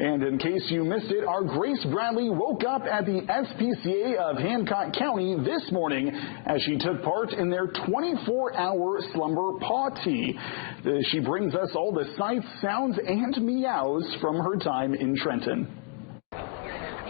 And in case you missed it, our Grace Bradley woke up at the Spca of Hancock County this morning as she took part in their 24-hour slumber party. She brings us all the sights, sounds, and meows from her time in Trenton.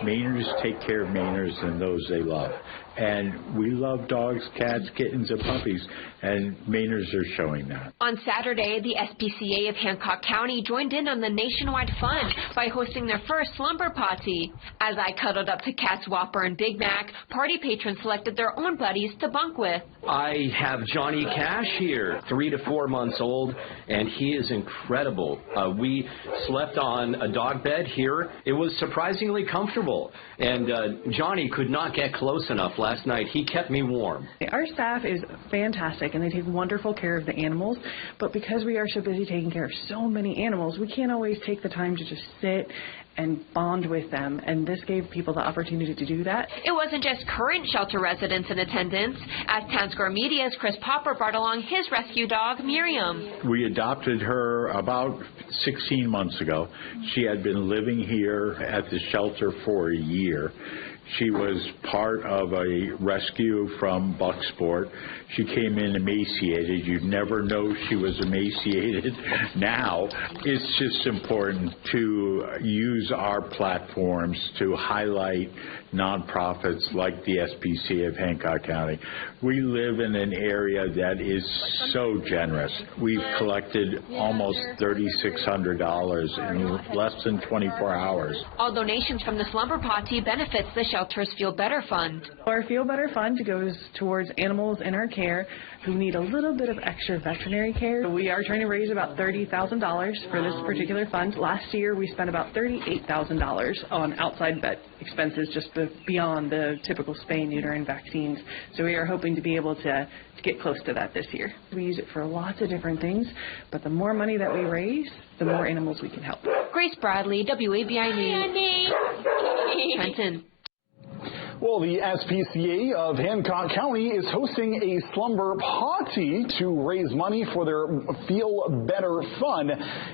Mainers take care of Mainers and those they love. And we love dogs, cats, kittens, and puppies, and Mainers are showing that. On Saturday, the Spca of Hancock County joined in on the nationwide fun by hosting their first slumber party. As I cuddled up to cats Whopper and Big Mac, party patrons selected their own buddies to bunk with. I have Johnny Cash here, 3 to 4 months old, and he is incredible. We slept on a dog bed here. It was surprisingly comfortable, and Johnny could not get close enough last night. He kept me warm. Our staff is fantastic, and they take wonderful care of the animals, but because we are so busy taking care of so many animals, we can't always take the time to just sit and bond with them, and this gave people the opportunity to do that. It wasn't just current shelter residents in attendance, as Town Square Media's Chris Popper brought along his rescue dog, Miriam. We adopted her about 16 months ago. She had been living here at the shelter for a year. She was part of a rescue from Bucksport. She came in emaciated. You'd never know she was emaciated. Now, it's just important to use our platforms to highlight nonprofits like the Spca of Hancock County. We live in an area that is so generous. We've collected almost $3,600 in less than 24 hours. All donations from the slumber party benefits the shelter's Feel Better Fund. Our Feel Better Fund goes towards animals in our care who need a little bit of extra veterinary care. We are trying to raise about $30,000 for this particular fund. Last year we spent about $38,000 on outside vet expenses just beyond the typical spay, neuter, and vaccines. So we are hoping to be able to get close to that this year. We use it for lots of different things, but the more money that we raise, the more animals we can help. Grace Bradley, WABI News, Trenton. Well, the Spca of Hancock County is hosting a slumber party to raise money for their Feel Better Fund.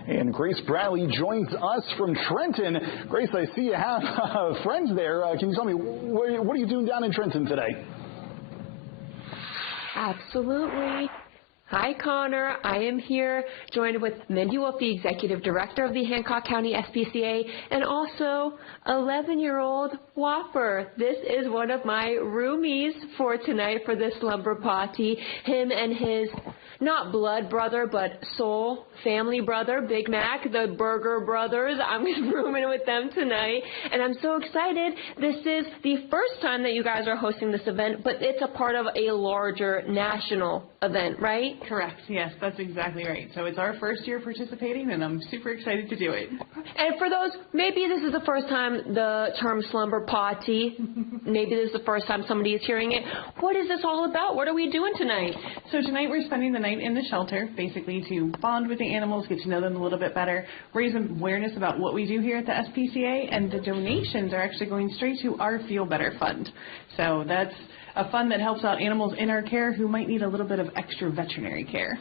And Grace Bradley joins us from Trenton. Grace, I see you have friends there. Can you tell me, what are you doing down in Trenton today? Absolutely. Hi, Connor. I am here joined with Mindy Wolf, the Executive Director of the Hancock County Spca, and also 11-year-old Whopper. This is one of my roomies for tonight for this slumber party. Him and his not blood brother, but soul family brother, Big Mac, the Burger Brothers. I'm just rooming with them tonight, and I'm so excited. This is the first time that you guys are hosting this event, but it's a part of a larger national event, right? Correct. Yes, that's exactly right. So it's our first year participating, and I'm super excited to do it. And for those, maybe this is the first time the term slumber party, maybe this is the first time somebody is hearing it. What is this all about? What are we doing tonight? So tonight we're spending the night in the shelter, basically to bond with the animals, get to know them a little bit better, raise awareness about what we do here at the Spca, and the donations are actually going straight to our Feel Better Fund. So that's a fund that helps out animals in our care who might need a little bit of extra veterinary care.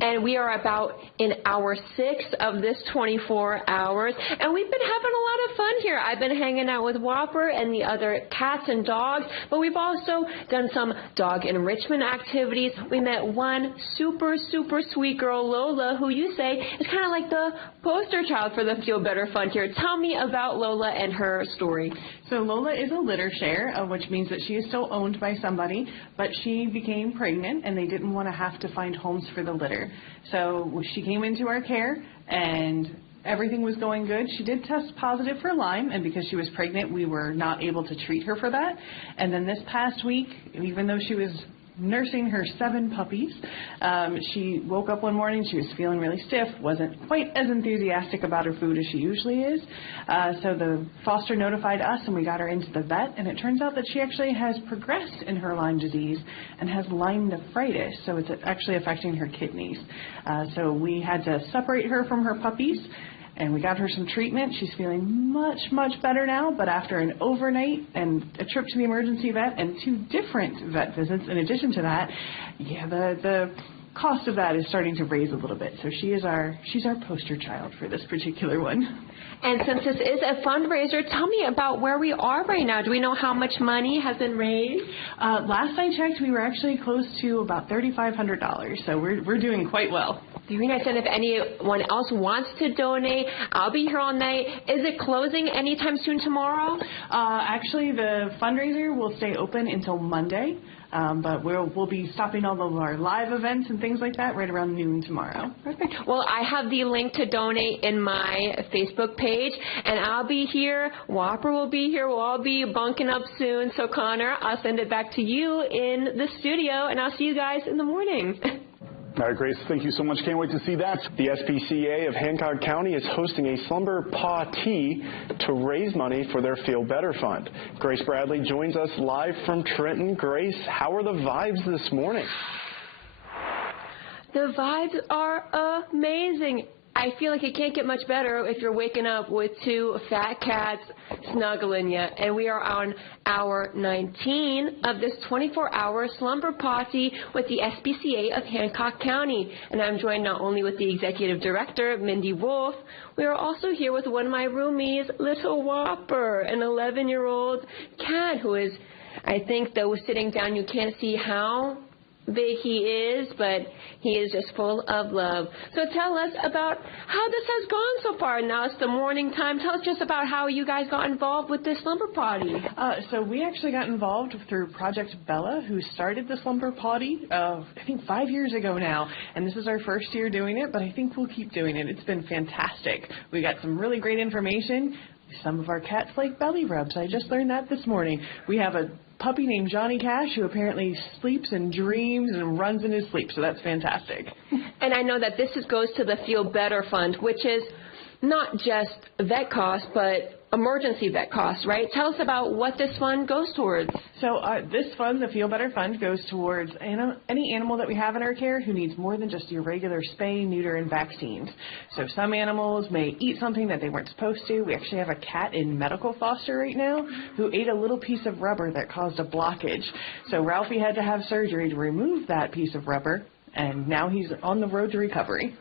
And we are about in hour 6 of this 24 hours, and we've been having a lot of fun here. I've been hanging out with Whopper and the other cats and dogs, but we've also done some dog enrichment activities. We met one super, super sweet girl, Lola, who you say is kind of like the poster child for the Feel Better Fund here. Tell me about Lola and her story. So Lola is a litter share, which means that she is still owned by somebody, but she became pregnant and they didn't want to have to find homes for the litter. So she came into our care and everything was going good. She did test positive for Lyme, and because she was pregnant, we were not able to treat her for that. And then this past week, even though she was nursing her 7 puppies, she woke up one morning, she was feeling really stiff, wasn't quite as enthusiastic about her food as she usually is. So the foster notified us and we got her into the vet, and it turns out that she actually has progressed in her Lyme disease and has Lyme nephritis, so it's actually affecting her kidneys. So we had to separate her from her puppies, and we got her some treatment. She's feeling much, much better now, but after an overnight and a trip to the emergency vet and 2 different vet visits in addition to that, yeah, the cost of that is starting to raise a little bit. So she's our poster child for this particular one. And since this is a fundraiser, tell me about where we are right now. Do we know how much money has been raised? Last I checked, we were actually close to about $3,500, so we're doing quite well. Very nice. And if anyone else wants to donate, I'll be here all night. Is it closing anytime soon tomorrow? Actually, the fundraiser will stay open until Monday. But we'll be stopping all of our live events and things like that right around noon tomorrow. Perfect. Well, I have the link to donate in my Facebook page, and I'll be here. Whopper will be here. We'll all be bunking up soon. So, Connor, I'll send it back to you in the studio, and I'll see you guys in the morning. All right, Grace, thank you so much. Can't wait to see that. The SPCA of Hancock County is hosting a slumber party to raise money for their Feel Better Fund. Grace Bradley joins us live from Trenton. Grace, how are the vibes this morning? The vibes are amazing. I feel like it can't get much better if you're waking up with two fat cats snuggling you. And we are on hour 19 of this 24-hour slumber party with the SPCA of Hancock County. And I'm joined not only with the executive director, Mindy Wolf, we are also here with one of my roomies, little Whopper, an 11-year-old cat who is, I think, though sitting down, you can't see how big he is, but he is just full of love. So tell us about how this has gone so far. Now it's the morning time. Tell us just about how you guys got involved with this slumber party. So we actually got involved through Project Bella, who started the slumber party, I think 5 years ago now. And this is our first year doing it, but I think we'll keep doing it. It's been fantastic. We got some really great information. Some of our cats like belly rubs. I just learned that this morning. We have a puppy named Johnny Cash who apparently sleeps and dreams and runs in his sleep, so that's fantastic. And I know that this goes to the Feel Better Fund, which is not just vet costs, but emergency vet costs, right? Tell us about what this fund goes towards. So this fund, the Feel Better Fund, goes towards any animal that we have in our care who needs more than just your regular spay, neuter, and vaccines. So some animals may eat something that they weren't supposed to. We actually have a cat in medical foster right now who ate a little piece of rubber that caused a blockage. So Ralphie had to have surgery to remove that piece of rubber, and now he's on the road to recovery.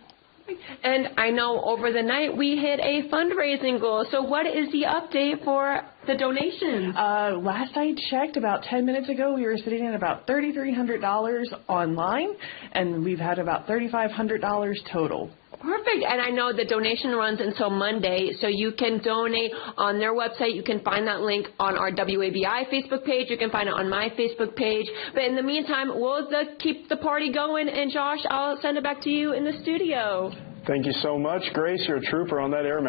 And I know over the night we hit a fundraising goal. So what is the update for the donations? Last I checked, about 10 minutes ago, we were sitting at about $3,300 online, and we've had about $3,500 total. Perfect. And I know the donation runs until Monday, so you can donate on their website. You can find that link on our WABI Facebook page. You can find it on my Facebook page. But in the meantime, we'll keep the party going. And, Josh, I'll send it back to you in the studio. Thank you so much, Grace. You're a trooper on that air.